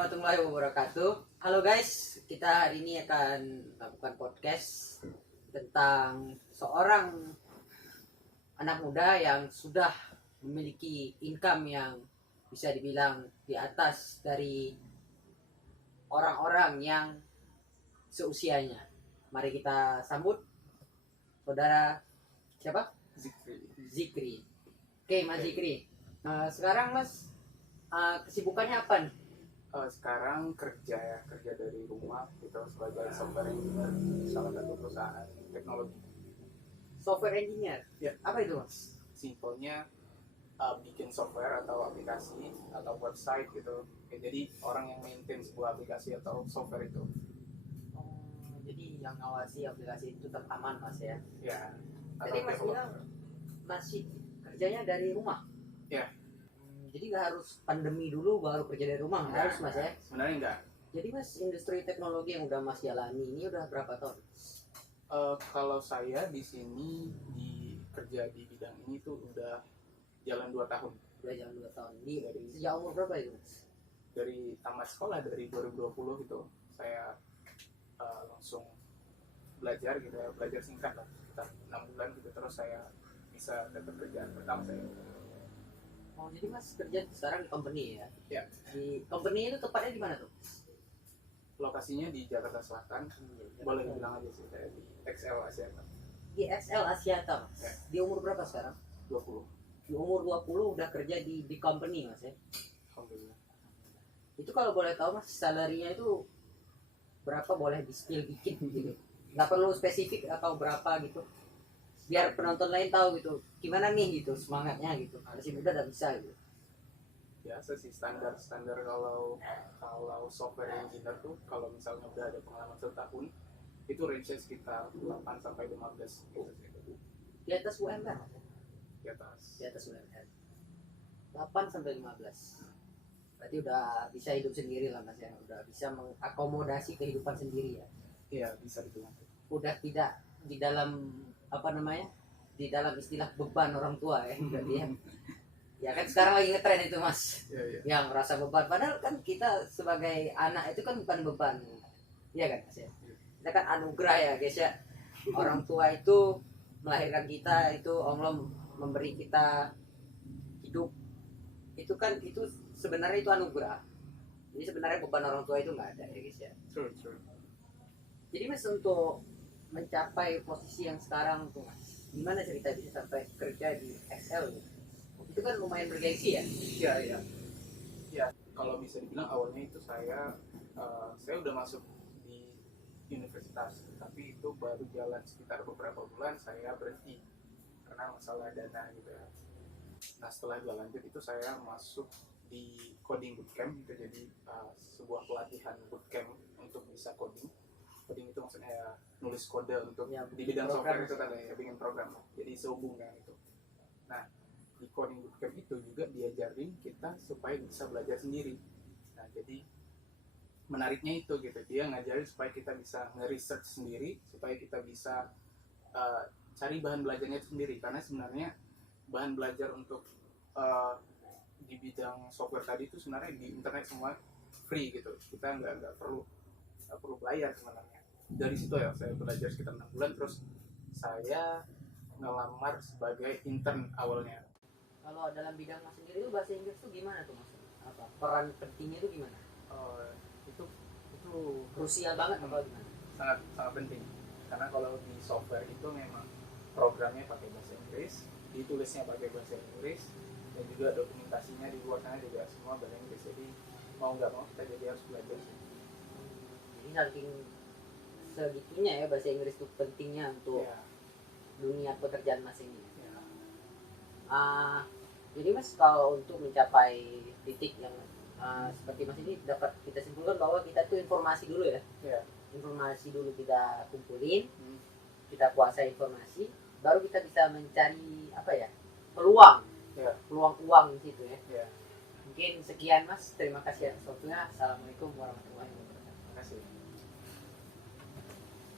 warahmatullahi wabarakatuh. Halo guys, kita hari ini akan melakukan podcast tentang seorang anak muda yang sudah memiliki income yang bisa dibilang di atas dari orang-orang yang seusianya. Mari kita sambut saudara siapa? Zikri. Oke, Mas Zikri. Sekarang Mas kesibukannya apa nih? Sekarang kerja dari rumah gitu sebagai software engineer di salah satu perusahaan teknologi. Software engineer. Ya. Apa itu Mas? Simpelnya bikin software atau aplikasi atau website gitu. Ya, jadi orang yang maintain sebuah aplikasi atau software itu. Oh, jadi yang ngawasi aplikasi itu tetap aman Mas ya? Ya. Jadi Mas bilang masih kerjanya dari rumah? Ya. Jadi nggak harus pandemi dulu baru kerja dari rumah, nggak harus Mas ya? Sebenarnya enggak. Jadi Mas, industri teknologi yang udah Mas jalani ini udah berapa tahun? Kalau saya di sini kerja di bidang ini tuh udah jalan 2 tahun. Udah jalan 2 tahun. Dari sejak umur berapa itu Mas? Dari tamat sekolah dari 2020 itu saya langsung belajar gitu ya, belajar singkat lah, sekitar 6 bulan gitu, terus saya bisa dapat kerjaan pertama saya. Oh, jadi Mas kerja sekarang di company ya? Ya. Di company itu tepatnya di mana tuh? Lokasinya di Jakarta Selatan, boleh dibilang aja sih kayak di XL Asiata. Di XL Asiata Mas? Ya. Di umur berapa sekarang? 20. Di umur 20 udah kerja di big company Mas ya? Alhamdulillah. Itu kalau boleh tahu Mas, salarinya itu berapa, boleh di-spill dikit gitu? Nggak perlu spesifik atau berapa gitu, biar penonton lain tahu gitu gimana nih gitu semangatnya gitu, masih muda udah bisa gitu. Biasa sih standar kalau software engineer tuh kalau misalnya udah ada pengalaman 1 tahun itu range sekitar 8 sampai 15 gitu sih. Di atas UMR Mas ya? Di atas. Di atas UMR 8 sampai 15, berarti udah bisa hidup sendiri lah Mas ya, udah bisa mengakomodasi kehidupan sendiri ya. Iya, bisa dibilang. Udah tidak di dalam apa namanya, di dalam istilah beban orang tua ya berarti ya. Ya kan sekarang lagi ngetren itu Mas, yang merasa beban, padahal kan kita sebagai anak itu kan bukan beban, iya kan Mas ya, kita kan anugerah ya guys ya. Orang tua itu melahirkan kita, itu Allah memberi kita hidup, itu kan itu sebenarnya itu anugerah. Jadi sebenarnya beban orang tua itu nggak ada ya guys ya. True. Jadi Mas, untuk mencapai posisi yang sekarang tuh Mas, gimana cerita bisa sampai kerja di XL gitu? Itu kan lumayan bergengsi ya? Iya. Ya, kalau bisa dibilang awalnya itu saya udah masuk di universitas, tapi itu baru jalan sekitar beberapa bulan saya berhenti karena masalah dana gitu ya. Nah, setelah jalan lanjut itu saya masuk di coding bootcamp gitu, jadi sebuah pelatihan bootcamp untuk bisa coding. Coding itu maksudnya ya, nulis kode untuk Ya, di bidang software itu kan ya. ya, bikin program. Jadi sehubung dengan itu. Nah, di coding bootcamp itu juga diajarin kita supaya bisa belajar sendiri. Nah, jadi menariknya itu gitu, dia ngajarin supaya kita bisa nge-research sendiri, supaya kita bisa cari bahan belajarnya itu sendiri, karena sebenarnya bahan belajar untuk di bidang software tadi itu sebenarnya di internet semua free gitu, kita nggak perlu bayar sebenarnya. Dari situ ya saya belajar sekitar 6 bulan, terus saya ngelamar sebagai intern awalnya. Kalau dalam bidang Mas sendiri itu bahasa Inggris tuh gimana tuh Mas? Apa peran pentingnya itu gimana? Itu Krusial banget apa gimana? sangat penting, karena kalau di software itu memang programnya pakai bahasa Inggris, ditulisnya pakai bahasa Inggris, dan juga dokumentasinya di luar sana juga semua bahasa Inggris. Jadi mau nggak mau kita jadi harus belajar sih. Jadi saking segitunya ya bahasa Inggris itu pentingnya untuk dunia pekerjaan Mas ini. Jadi Mas, kalau untuk mencapai titik yang seperti Mas ini, dapat kita simpulkan bahwa kita tuh informasi dulu ya. Informasi dulu kita kumpulin, kita kuasai informasi, baru kita bisa mencari apa ya, peluang uang di situ ya. Mungkin sekian Mas, terima kasih atas waktunya. Assalamualaikum warahmatullahi wabarakatuh. Terima kasih.